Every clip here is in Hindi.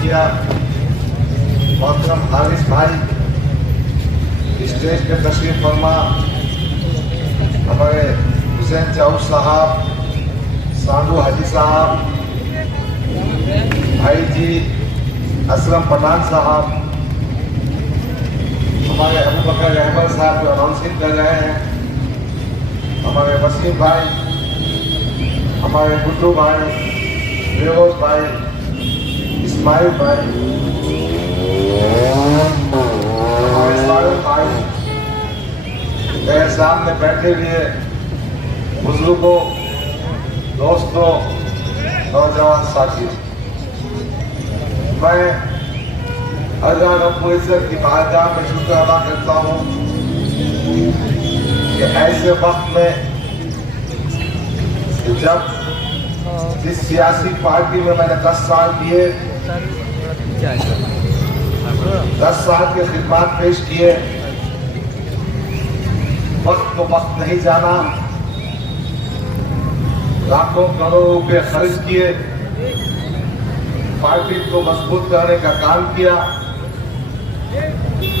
किया। मोहतरम हारिस भाई स्टेज पे तशरीफ फरमा, हमारे हुसैन चाऊ साहब, सांडू हाजी साहब, भाई जी असलम पठान साहब, हमारे अबू बकर रहबर साहब जो अनाउंसिंग कर रहे हैं, हमारे वसीम भाई, हमारे गुड्डू भाई, फिरोज भाई, इस्माइल भाई, हमारे सारे भाई, मेरे सामने बैठे हुए बुजुर्गों, दोस्तों, नौजवान साथियों, मैं अल्लाह रब्बुल इज्जत की बारगाह में शुक्र अदा करता हूँ कि ऐसे वक्त में जब जिस सियासी पार्टी में मैंने 10 साल किए, 10 साल के खिदमत पेश किए, वक्त को वक्त नहीं जाना, लाखों करोड़ों रुपए खर्च किए, पार्टी को मजबूत करने का काम किया।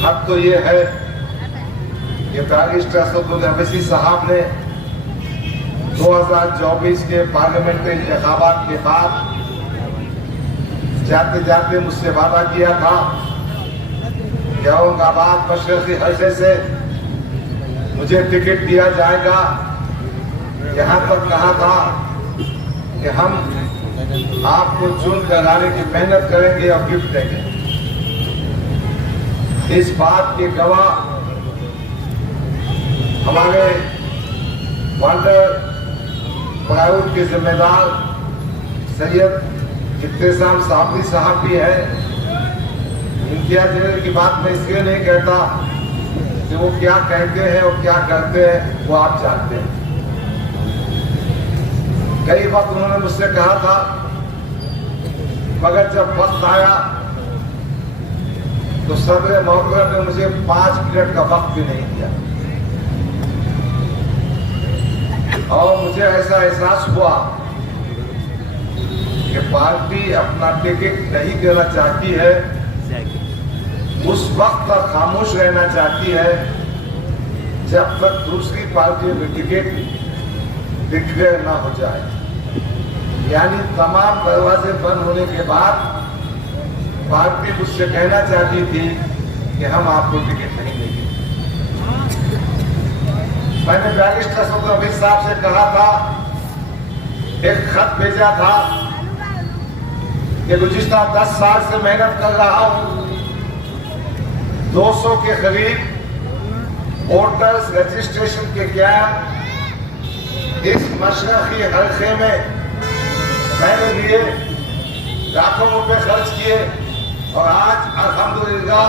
अब तो ये है कि बैरिस्टर असदुद्दीन अवैसी साहब ने 2024 के पार्लियामेंट्री इंतखाबात के बाद जाते जाते मुझसे वादा किया था कि औरंगाबाद मशरक़ी हलके से मुझे टिकट दिया जाएगा। यहाँ तक कहा था कि हम आपको चुन कर लाने की मेहनत करेंगे और गिफ्ट देंगे। इस बात के गवाह हमारे वांडर प्राइवेट के जिम्मेदार सैयद इब्तिसाम साबरी साहब भी है। इम्तियाज जलील की बात मैं इसलिए नहीं कहता कि वो क्या कहते हैं और क्या करते हैं, वो आप जानते हैं। कई बार उन्होंने मुझसे कहा था, मगर जब वक्त आया तो सदर मोहतरम ने मुझे 5 मिनट का वक्त भी नहीं दिया और मुझे ऐसा एहसास हुआ कि पार्टी अपना टिकट नहीं देना चाहती है, उस वक्त तक खामोश रहना चाहती है जब तक दूसरी पार्टी में टिकट डिक्लेयर ना हो जाए। यानी तमाम दरवाजे बंद होने के बाद पार्टी मुझसे कहना चाहती थी कि हम आपको टिकट नहीं देंगे। मैंने बैरिस्टर असदुद्दीन अवैसी साहब से कहा था, एक खत भेजा था कि गुज़िश्ता 10 साल से मेहनत कर रहा हूं, 200 के करीब वोटर्स रजिस्ट्रेशन के कैंप इस मशरक़ी हलके में मैंने लिए, लाखों रुपए खर्च किए और आज अल्हम्दुलिल्लाह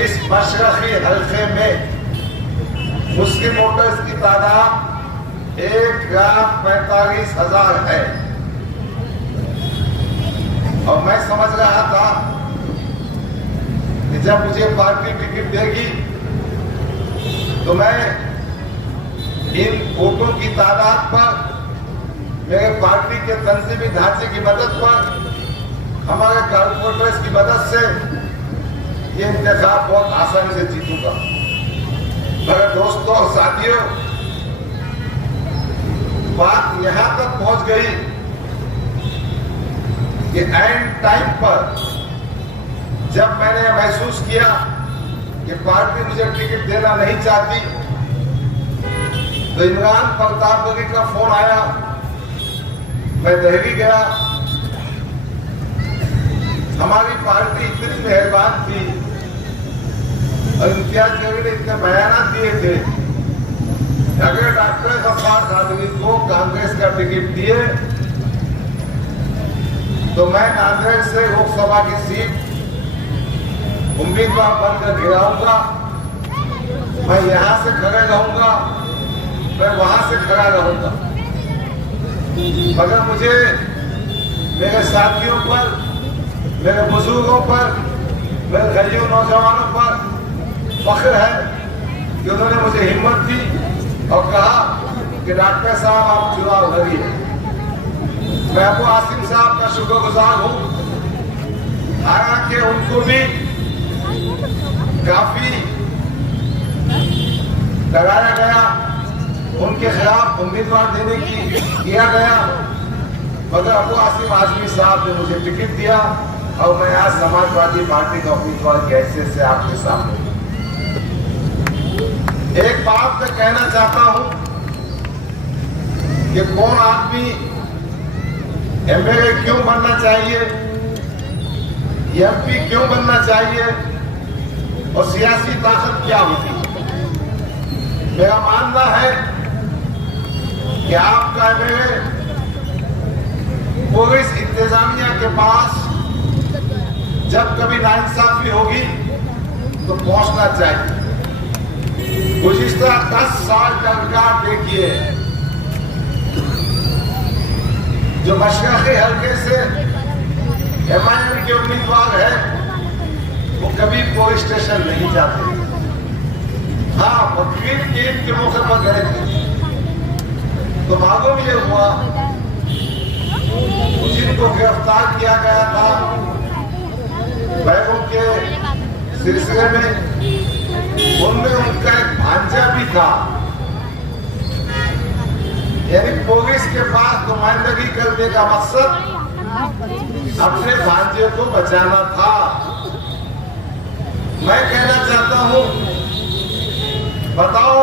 इस मशरक़ी हलके में मुस्लिम वोटर्स की तादाद 1,45,000 है। और मैं समझ रहा था कि जब मुझे पार्टी टिकट देगी तो मैं इन वोटों की तादाद पर, मेरे पार्टी के तंजीमी ढांचे की मदद पर, हमारे कॉर्पोरेटर्स की मदद से ये इंतखाब बहुत आसानी से जीतूंगा। मगर दोस्तों और साथियों, बात यहां तक पहुंच गई कि एंड टाइम पर जब मैंने महसूस किया कि पार्टी मुझे टिकट देना नहीं चाहती, तो इमरान प्रतापगढ़ी का फोन आया। मैं दिल्ली गया, हमारी पार्टी इतनी मेहरबान थी और इम्तियाज जलील ने इतने बयान दिए थे, अगर डॉक्टर गफ्फार कादरी को कांग्रेस का टिकट दिए तो मैं नांदेड़ से लोकसभा की सीट उम्मीदवार बनकर गिराऊंगा, मैं यहां से खड़ा रहूंगा, मैं वहां से खड़ा रहूंगा। मगर मुझे मेरे साथियों पर, मेरे बुजुर्गों पर, मेरे गरीब नौजवानों पर फख्र है कि उन्होंने मुझे हिम्मत दी और कहा कि डॉक्टर साहब आप चुनाव लड़िए। मैं अबू आसिम साहब का शुक्रगुजार हूं हालांकि उनको भी काफी डराया गया, उनके खिलाफ उम्मीदवार देने की किया गया, मगर अबू आसिम आजमी साहब ने मुझे टिकट दिया और मैं आज समाजवादी पार्टी का उम्मीदवार की हैसियत से आपके सामने। एक बात मैं कहना चाहता हूं कि कौन आदमी एमएलए क्यों बनना चाहिए, एमपी क्यों बनना चाहिए और सियासी ताकत क्या होती है। मेरा मानना है कि आपका एमएलए पुलिस इंतजामिया के पास जब कभी नाइंसाफी होगी तो पहुंचना चाहिए। गुज़िश्ता 10 साल का रिकॉर्ड देखिए, जो मशरक़ी हल्के से एमआईएम के उम्मीदवार है वो कभी पुलिस स्टेशन नहीं जाते। हाँ, बकरीद की ईद के मौके पर गए थे तो मालूम ये हुआ जिनको गिरफ्तार किया गया था बैगों के सिलसिले में, उनमें उनका एक भांजा भी था। यानी पुलिस के पास नुमाइंदगी करने का मकसद अपने भांजे को बचाना था। मैं कहना चाहता हूं, बताओ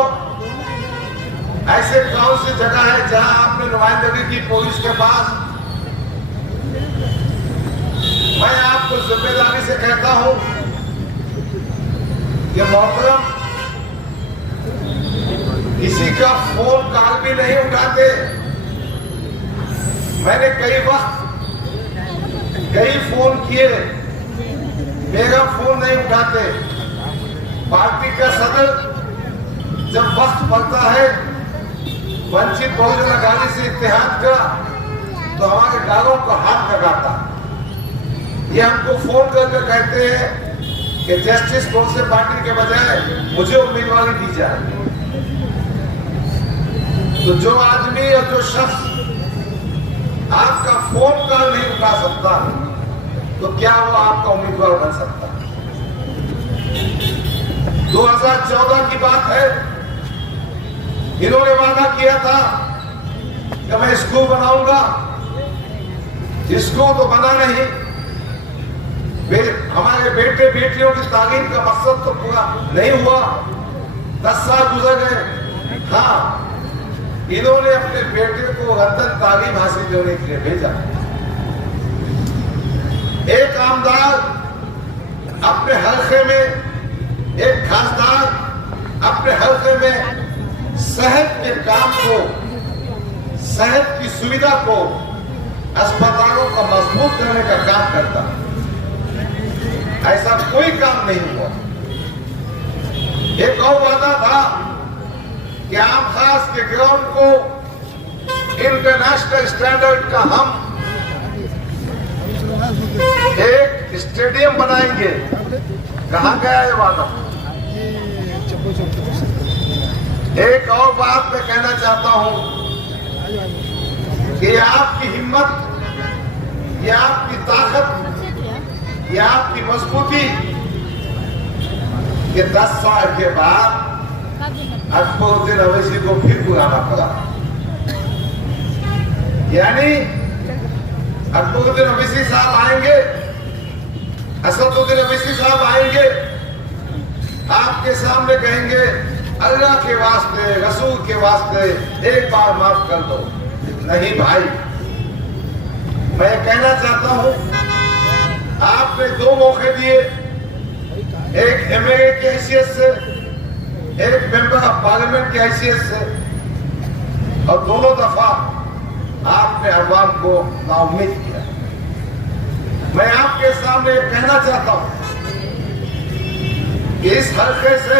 ऐसे कौन सी जगह है जहां आपने नुमाइंदगी की पुलिस के पास। मैं आपको जिम्मेदारी से कहता हूं कि मोहतरम किसी का फोन कॉल भी नहीं उठाते। मैंने कई फोन किए, मेरा फोन नहीं उठाते। पार्टी का सदर जब वक्त पड़ता है वंचित बहुजन अघाड़ी से इत्तेहाद का तो हमारे गालों को हाथ लगाता। ये हमको फोन करके कहते हैं कि जस्टिस गोडसे पार्टी के बजाय मुझे उम्मीदवारी दी जाए। तो जो आदमी और जो शख्स आपका फोन कॉल नहीं उठा सकता तो क्या वो आपका उम्मीदवार बन सकता? 2014 की बात है, इन्होंने वादा किया था कि मैं स्कूल बनाऊंगा। स्कूल तो बना नहीं, हमारे बेटे बेटियों की तालीम का मकसद तो पूरा नहीं हुआ। 10 साल गुजर गए। हाँ, इन्होंने अपने बेटे को लंदन तालीम हासिल करने के लिए भेजा। एक आमदार अपने हल्के में, एक खासदार अपने हल्के में सेहत के काम को, सेहत की सुविधा को, अस्पतालों को मजबूत करने का काम करता। ऐसा कोई काम नहीं हुआ। एक और वादा था कि आम खास के ग्राउंड को इंटरनेशनल स्टैंडर्ड का हम एक स्टेडियम बनाएंगे। कहां गया ये वादा? एक और बात मैं कहना चाहता हूं कि आपकी हिम्मत, ये आपकी ताकत, ये आपकी मजबूती कि 10 साल के बाद अकबरुद्दीन अवैसी को फिर बुलाना पड़ा। यानी अकबरुद्दीन अवैसी साहब आएंगे, असदुद्दीन अवैसी साहब आएंगे, आपके सामने कहेंगे अल्लाह के वास्ते, रसूल के वास्ते एक बार माफ कर दो। नहीं भाई, मैं कहना चाहता हूं, आपने 2 मौके दिए, एक एमएलए की हैसियत से, एक मेंबर ऑफ पार्लियामेंट की हैसियत से, और दोनों दफा आपने अवाम को नाउम्मीद किया। मैं आपके सामने कहना चाहता हूं कि इस हल्के से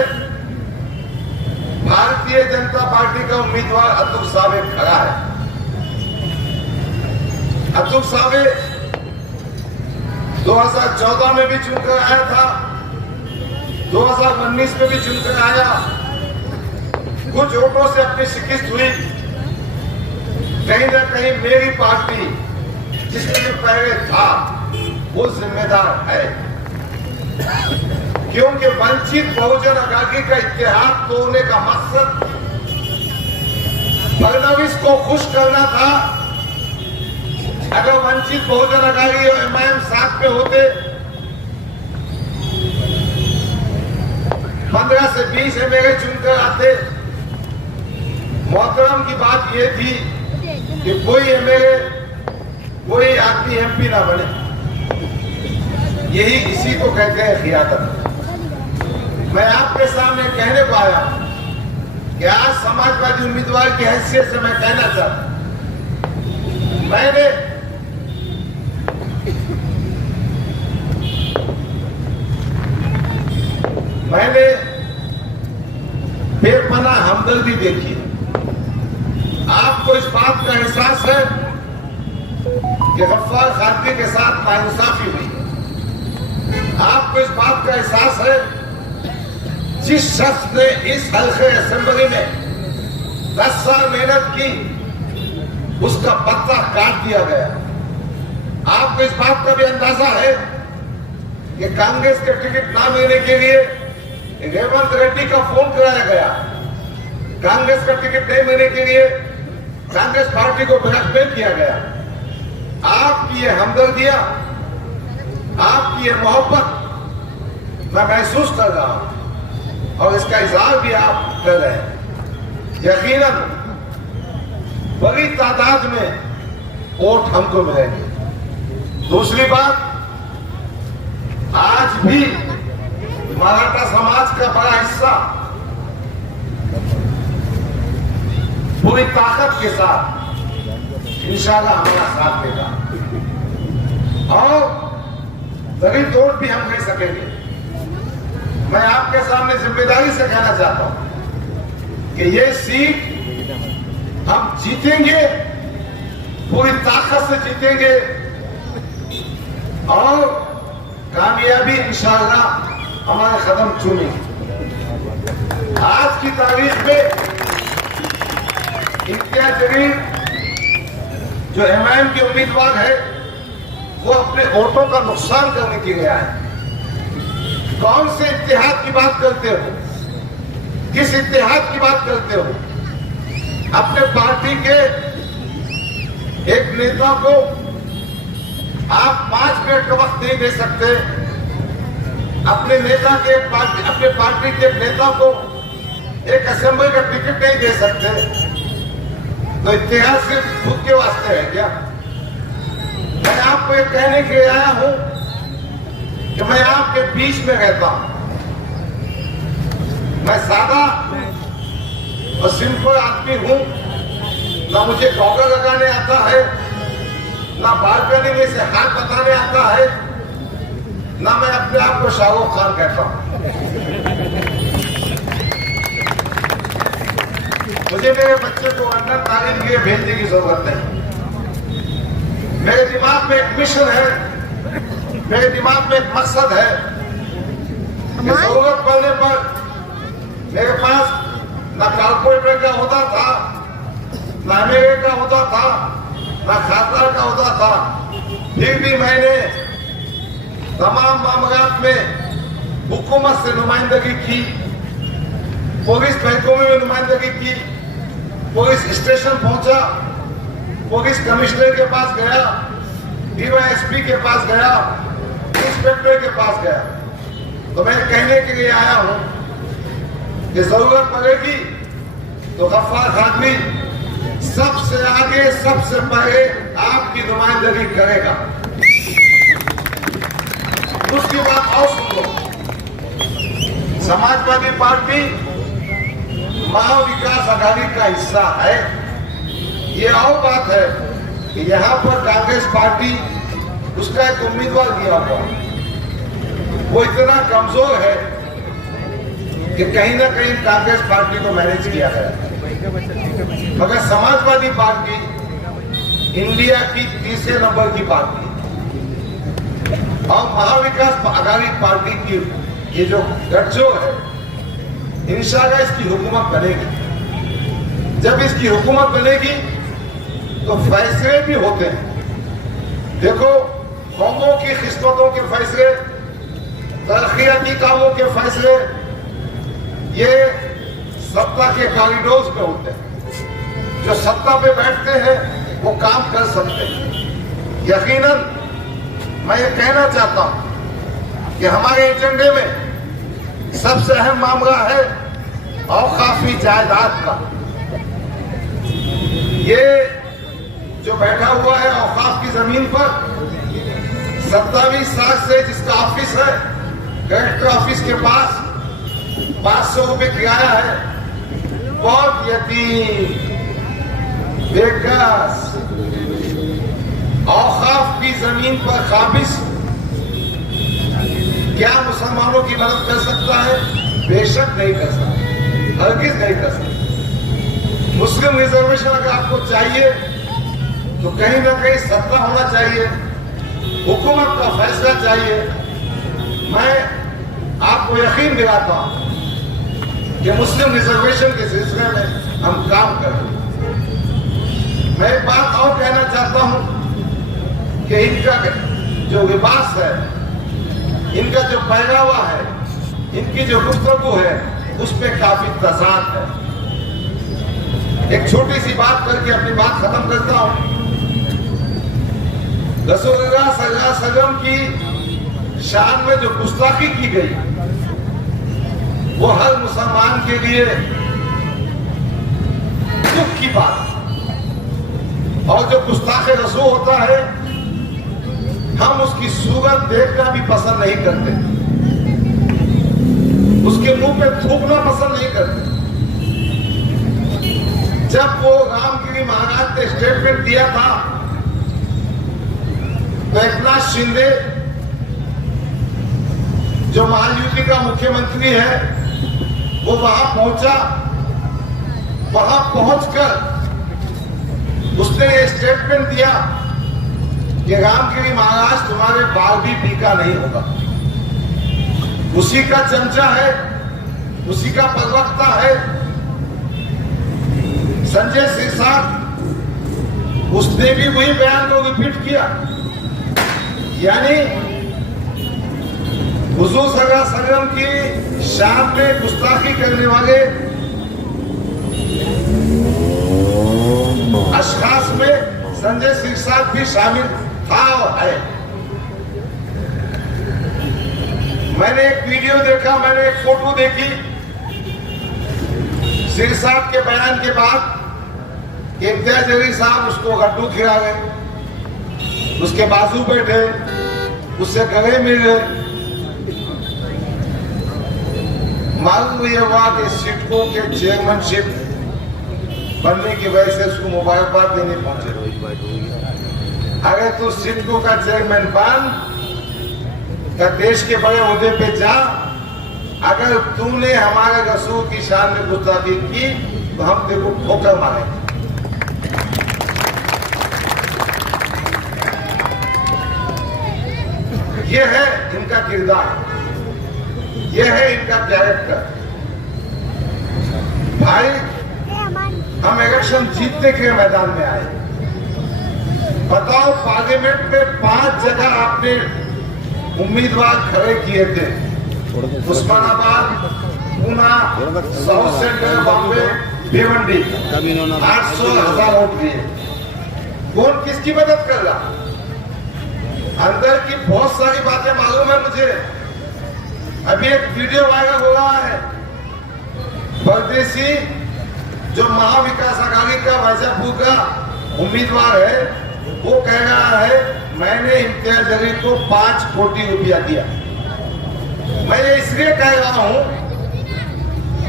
भारतीय जनता पार्टी का उम्मीदवार अतुल सावे खड़ा है। अतुल सावे 2014 में भी चुनकर आया था, 2019 में भी चुनकर आया। कुछ वोटों से अपनी शिकस्त हुई। कहीं ना कहीं मेरी पार्टी जिसमें पहले था वो जिम्मेदार है, क्योंकि वंचित बहुजन आघाड़ी का इत्तेहाद तोड़ने का मकसद फडणवीस को खुश करना था। अगर वंचित बहुजन आघाड़ी और एमआईएम साथ में होते 15 से 20 एमएलए चुनकर आते। मोहतरम की बात यह थी कि कोई एमएलए कोई आदमी एमपी ना बने, यही इसी को कहते हैं खियादत। मैं आपके सामने कहने को आया कि आज समाजवादी उम्मीदवार की हैसियत से मैं कहना चाहता हूं, मैंने बेपनाह हमदर्दी देखी। आपको इस बात का एहसास है कि गफ्फार खानवी के साथ नाइंसाफी हुई है। आपको इस बात का एहसास है जिस शख्स ने इस हल्के असेंबली में 10 साल मेहनत की उसका पत्ता काट दिया गया। आपको इस बात का भी अंदाजा है कि कांग्रेस के टिकट ना मिलने के लिए रेवंत रेड्डी का फोन कराया गया। कांग्रेस का टिकट नहीं मिलने के लिए कांग्रेस पार्टी को ब्लैकमेल किया गया। आपकी ये हमदर्दियां, आपकी ये मोहब्बत मैं महसूस कर रहा हूं और इसका इजहार भी आप कर रहे हैं। यकीनन बड़ी तादाद में वोट हमको मिलेंगे। दूसरी बात, आज भी मराठा समाज का बड़ा हिस्सा पूरी ताकत के साथ इंशाल्लाह हमारा साथ देगा और गरीब वोट भी हम ले सकेंगे। मैं आपके सामने जिम्मेदारी से कहना चाहता हूं कि ये सीट हम जीतेंगे, पूरी ताकत से जीतेंगे और कामयाबी इंशाल्लाह हमारे कदम चूमेंगे। आज की तारीख में इम्तियाज जलील जो एमआईएम के उम्मीदवार है वो अपने वोटों का नुकसान करने के लिए आए। कौन से इत्तेहाद की बात करते हो? किस इत्तेहाद की बात करते हो? अपने पार्टी के एक नेता को आप 5 मिनट का वक्त नहीं दे सकते। अपने पार्टी के नेता को एक असेंबली का टिकट नहीं दे सकते। तो इतिहास सिर्फ खुद के वास्ते है क्या? मैं आपको ये कहने के लिए आया हूं कि मैं आपके बीच में रहता हूं। मैं सादा और सिंपल आदमी हूं। ना मुझे गॉगल लगाने आता है, ना बालकनी में से हाथ बताने आता है, ना मैं अपने आप को शाहरुख खान कहता हूं। मुझे मेरे बच्चे को अंडर तालीम के लिए भेजने की जरूरत नहीं। मेरे दिमाग में एक मिशन है, मेरे दिमाग में एक मकसद है कि जरूरत पड़ने पर मेरे पास ना कॉर्पोरेटर का होता था, ना एमएलए का होता था, ना खासदार का होता था। फिर भी मैंने तमाम मामलात में हुकूमत से नुमाइंदगी की, पुलिस महकमे में नुमाइंदगी की, पुलिस स्टेशन पहुंचा, पुलिस कमिश्नर के पास गया, डीवाईएसपी के पास गया, इंस्पेक्टर के पास गया। तो मैं कहने के लिए आया हूं कि जरूरत पड़ेगी तो गफ्फार खानवी सबसे आगे, सबसे पहले आपकी नुमाइंदगी करेगा। उसकी बात और सुन लो, समाजवादी पार्टी महाविकास आघाड़ी का हिस्सा है। ये और बात है कि यहाँ पर कांग्रेस पार्टी उसका एक उम्मीदवार दिया हुआ, वो इतना कमजोर है कि कहीं ना कहीं कांग्रेस पार्टी को मैनेज किया गया। मगर समाजवादी पार्टी इंडिया की तीसरे नंबर की पार्टी और महाविकास आघाड़ी पार्टी की ये जो गठजोड़ है, इंशाल्लाह इसकी हुकूमत बनेगी। जब इसकी हुकूमत बनेगी तो फैसले भी होते हैं। देखो, कौमों की खिस्मतों के फैसले, तरक्याती कामों के फैसले ये सत्ता के कॉरिडोर्स में होते हैं। जो सत्ता पे बैठते हैं वो काम कर सकते हैं। यकीनन मैं ये कहना चाहता हूं कि हमारे एजेंडे में सबसे अहम मामला है औकाफी जायदाद का। ये जो बैठा हुआ है औकाफ की जमीन पर 27 साल से जिसका ऑफिस है, कलेक्टर ऑफिस के पास 500 रुपए किराया है, बहुत यतीम बेकस औकाफ की जमीन पर काबिज क्या मुसलमानों की मदद कर सकता है? बेशक नहीं कर सकता, हरगिज नहीं कर सकता। मुस्लिम रिजर्वेशन अगर आपको चाहिए तो कहीं ना कहीं सत्ता होना चाहिए, हुकूमत का फैसला चाहिए। मैं आपको यकीन दिलाता हूं कि मुस्लिम रिजर्वेशन के सिलसिले में हम काम करेंगे। मैं एक बात और कहना चाहता हूं कि इनका जो लिबास है, इनका जो पहनावा है, इनकी जो गुफ्तगू है, उस पर काफी तजाद है। एक छोटी सी बात करके अपनी बात खत्म करता हूं। रसूलुल्लाह सल्लल्लाहु अलैहि वसल्लम की शान में जो गुस्ताखी की गई, वो हर मुसलमान के लिए दुख की बात। और जो गुस्ताखे रसूल होता है, हम उसकी सूरत देखना भी पसंद नहीं करते, उसके मुंह पे थूकना पसंद नहीं करते। जब वो रामगिरी महाराज ने स्टेटमेंट दिया था तो एकनाथ शिंदे जो महायुति का मुख्यमंत्री है, वो वहां पहुंचा। वहां पहुंचकर उसने ये स्टेटमेंट दिया कि रामगिरी महाराज तुम्हारे बाल भी पीका नहीं होगा। उसी का चमचा है, उसी का प्रवक्ता है संजय सिरसाट, उसने भी वही बयान को रिपीट किया। यानी हुजूर सल्लल्लाहु अलैहि वसल्लम की शान में गुस्ताखी करने वाले अशखास में संजय सिरसाट भी शामिल था और है। मैंने एक वीडियो देखा, मैंने एक फोटो देखी सिरसाट के बयान के बाद। इम्तियाज अली साहब उसको गड्ढू खिला गए, उसके बाजू बैठे, उससे गले मिल गए। मालूम ये हुआ कि सिडको के चेयरमैनशिप बनने की वजह से उसको मुबारकबाद देने पहुंचे। अगर तू सिडको का चेयरमैन बन, तो देश के बड़े ओहदे पे जा। अगर तूने हमारे रसूल की शान में गुस्ताखी की तो हम तेरे को ठोकर मारेंगे। ये है इनका किरदार, ये है इनका कैरेक्टर। भाई, हम इलेक्शन जीतने के मैदान में आए। बताओ, पार्लियामेंट में 5 जगह आपने उम्मीदवार खड़े किए थे, Osmanabad, Poona, south central Bombay, Bhiwandi. 800,000 vote दिए। कौन किसकी मदद कर रहा? अंदर की बहुत सारी बातें मालूम है मुझे। अभी एक वीडियो वायरल हो रहा है, परदेसी जो महाविकास अघाड़ी का वाजापुर का उम्मीदवार है, वो कह रहा है मैंने इम्तियाज अली को 5 कोटी रुपया दिया। मैं ये इसलिए कह रहा हूं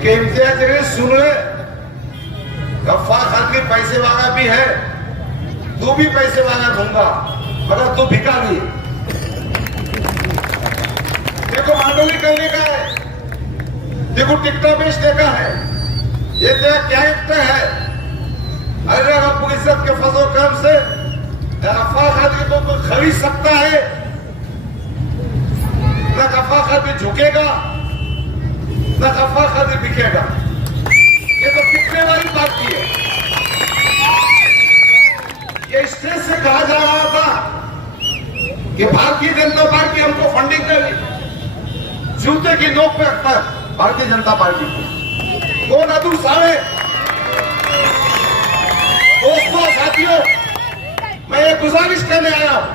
कि इम्तियाज अली सुन ले, गफ्फार खान के पैसे वाला भी है, तू भी पैसे वाला दूंगा, मगर तू भिखारी। देखो मांडोली करने का है, देखो टिकटा बेचने का है, ये तेरा कैरेक्टर है। अगर रब्बुल इज्जत के फजल करम से गफ्फार खान को कोई खरीद सकता है, न गफ्फार खान झुकेगा, न गफ्फार खान बिकेगा। ये तो बिकने वाली बात की है। ये स्टेज से कहा जा रहा था कि भारतीय जनता पार्टी हमको फंडिंग देगी, जूते की नोक पे रखता है भारतीय जनता पार्टी को। कौन अतुल सावे? दोस्तों साथियों, मैं ये गुजारिश करने आया हूं,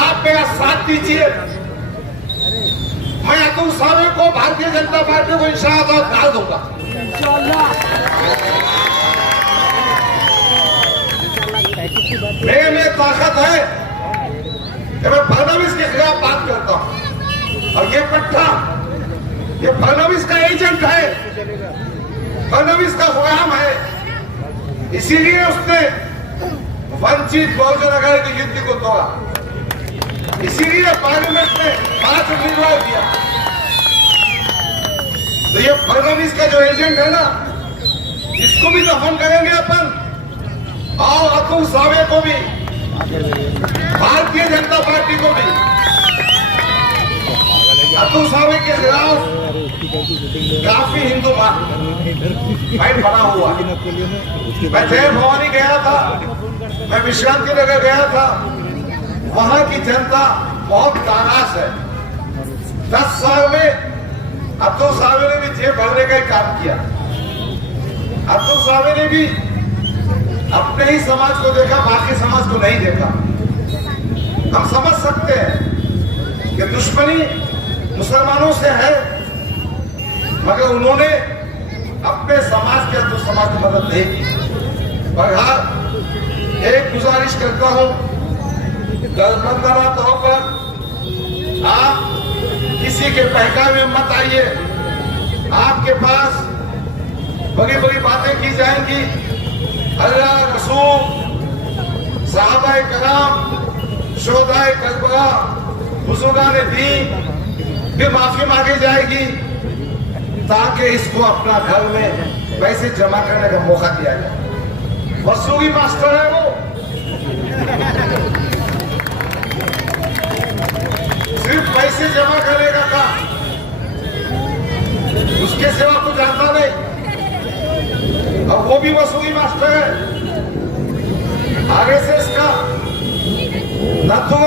आप मेरा साथ दीजिए। मैं अतुल सावे को भारतीय जनता पार्टी को इंशाअल्लाह डाल दूंगा। मेरे में ताकत है कि मैं फडणवीस के खिलाफ बात करता हूं, और ये पट्टा ये फडणवीस का एजेंट है, फडणवीस का गुलाम है। इसीलिए उसने वंचित बहुजन आघाड़ी की युद्धि को तोड़ा, इसीलिए पार्लियामेंट में 5 उम्मीदवार दिया। तो ये फडणवीस का जो एजेंट है ना, इसको भी तो फोन करेंगे अपन, और अतुल सावे को भी, भारतीय जनता पार्टी को भी। अतुल सावे के खिलाफ काफी हिंदू फाइट बना हुआ है। मैं जय भवानी गया था, मैं विश्रांति नगर गया था, वहां की जनता बहुत नाराज है। 10 साल में अतुल सावे ने भी जेब भरने का ही काम किया। अतुल सावे ने भी अपने ही समाज को देखा, बाकी समाज को नहीं देखा। हम समझ सकते हैं कि दुश्मनी मुसलमानों से है, मगर उन्होंने अपने समाज के तो समाज की मदद नहीं की। पर हाँ, एक गुजारिश करता हूं, दरबंदरा तौर पर आप किसी के बहकावे में मत आइए। आपके पास बड़ी बड़ी बातें की जाएंगी, अल्लाह रसूल सहाबाए कराम शोहदाए करबला बुजुर्गाने दीन, फिर माफी मांगी जाएगी ताकि इसको अपना घर में पैसे जमा करने का मौका दिया जाए। वसूली मास्टर है वो, सिर्फ पैसे जमा करने का काम, उसके सिवा कुछ आता नहीं। अब वो भी वसूली मास्टर है। आगे से इसका नथुम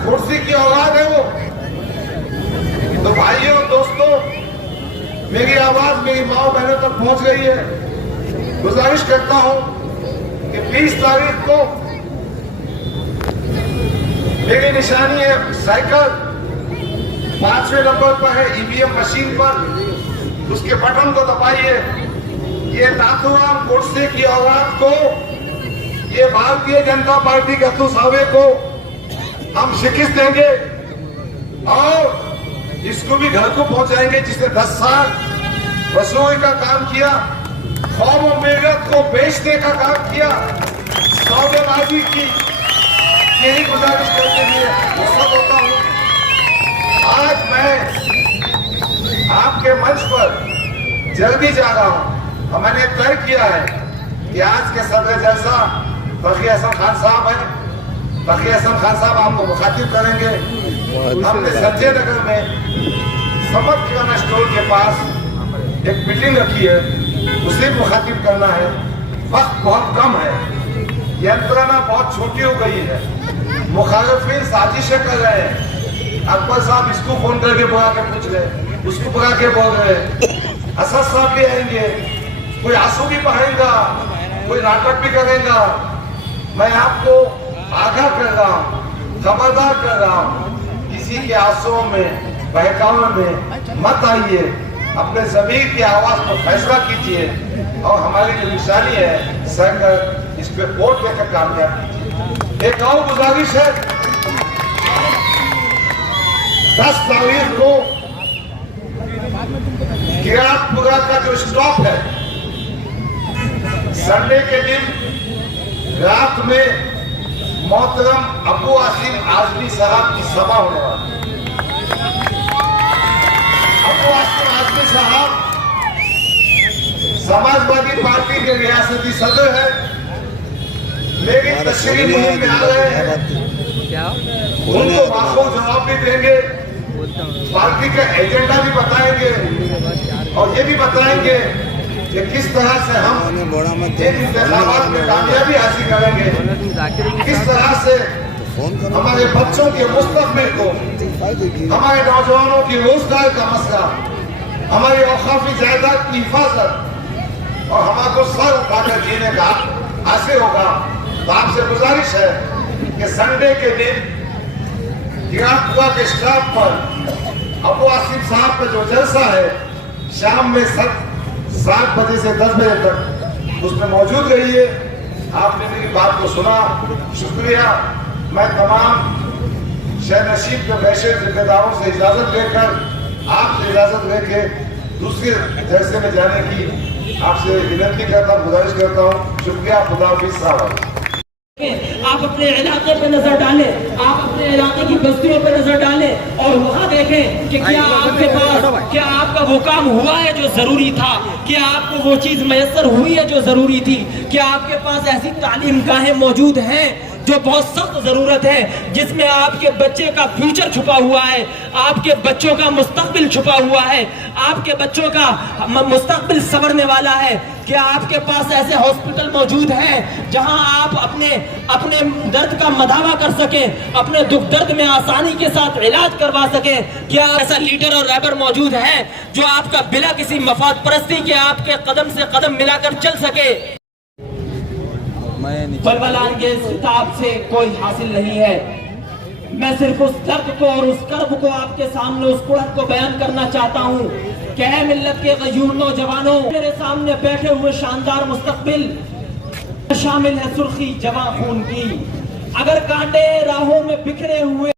घोड़सी की औलाद है वो। तो भाइयों दोस्तों, मेरी आवाज मेरी माओ बहनों तक पहुंच गई है। गुजारिश करता हूं कि 20 तारीख को मेरी निशानी है साइकिल, 5वें नंबर पर है ईवीएम मशीन पर, उसके बटन को दबाइए। ये नाथुराम गोडसे की औलाद को, ये भारतीय जनता पार्टी के अतुल सावे को हम शिकस्त देंगे और इसको भी घर को पहुंचाएंगे जिसने 10 साल वसूली का काम किया, कौम और मिल्लत को बेचने का काम किया, सौदेबाजी की। यही गुजारिश करते हुए रुखसत होता हूं। आज मैं आपके मंच पर जल्दी जा रहा हूं और मैंने तय किया है कि आज के सदर जलसा फखरी हसन खान साहब हैं। फखरी हसन खान साहब आपको मुखातिब करेंगे। हमने संजय नगर में समर्थ किराना स्टोर के पास एक मीटिंग रखी है, उसे मुखातिब करना है। वक्त बहुत कम है, यंत्रणा बहुत छोटी हो गई है, मुखालिफिन साजिशें कर रहे हैं। अकबर साहब इसको फोन करके बुला के पूछ रहे, उसको बुला के बोल रहे, असद साहब भी आएंगे, कोई आंसू भी बहाएगा, कोई नाटक भी करेगा। मैं आपको आगाह कर रहा हूँ, खबरदार कर रहा हूँ, किसी के आंसुओं में बहकावे में मत आइए। अपने ज़मीर की आवाज पर फैसला कीजिए और हमारी जो निशानी है सरकार, इस पे वोट देकर कामयाब कीजिए। एक और गुजारिश है, 10 तारीख को किरातपुरा का जो स्टॉप है, संडे के दिन रात में मोहतरम अबू आसिम आजमी साहब की सभा होने वाली है। अबू आसिम आजमी साहब समाजवादी पार्टी के रियासती सदर है। मेरी तशरीफ मुहिम में आ रहे हैं, उनको बाखूब जवाब भी देंगे, पार्टी का एजेंडा भी बताएंगे और ये भी बताएंगे कि किस तरह से हम इन इंतखाबात में कामयाबी हासिल करेंगे, किस तरह से हमारे बच्चों के मुस्तकबिल को, हमारे नौजवानों की रोजगार का मसला, हमारी औकाफी जायदाद की हिफाजत और हमारे सर उठाकर जीने का हासिल होगा। तो आपसे गुजारिश है कि संडे के दिन गिराकुआ के स्टाफ पर अबू आसिफ साहब का जो जलसा है शाम में 7 बजे से 10 बजे तक उसमें मौजूद रहिए। आपने मेरी बात को सुना, शुक्रिया। मैं तमाम शहर नशीब के वैश्य जिम्मेदारों से इजाजत लेकर आपसे इजाजत लेके दूसरे जलसे में जाने की आपसे विनती करता हूँ, गुजारिश करता हूँ। शुक्रिया। खुदा हाफिज़ साहब। आप अपने इलाके पे नजर डालें, आप अपने इलाके की बस्तियों पे नजर डालें और वहाँ देखें कि क्या आपके पास, क्या आपका वो काम हुआ है जो जरूरी था, क्या आपको वो चीज मैसर हुई है जो जरूरी थी, क्या आपके पास ऐसी तालीम गाहें मौजूद हैं जो बहुत सख्त जरूरत है, जिसमें आपके बच्चे का फ्यूचर छुपा हुआ है, आपके बच्चों का मुस्तकबिल छुपा हुआ है, आपके बच्चों का मुस्तकबिल संवरने वाला है। क्या आपके पास ऐसे हॉस्पिटल मौजूद हैं जहां आप अपने दर्द का मदावा कर सके, अपने दुख दर्द में आसानी के साथ इलाज करवा सके? क्या ऐसा लीडर और रहबर मौजूद है जो आपका बिना किसी मफाद परस्ती के आपके कदम से कदम मिलाकर चल सके? बलबलान के इस किताब से कोई हासिल नहीं है। मैं सिर्फ उस दर्द को और उस कर्ब को आपके सामने, उस कुड़क को बयान करना चाहता हूँ कि है मिल्लत के गयूर नौजवानों, मेरे सामने बैठे हुए शानदार मुस्तकबिल शामिल है सुर्खी जवां खून की। अगर कांटे राहों में बिखरे हुए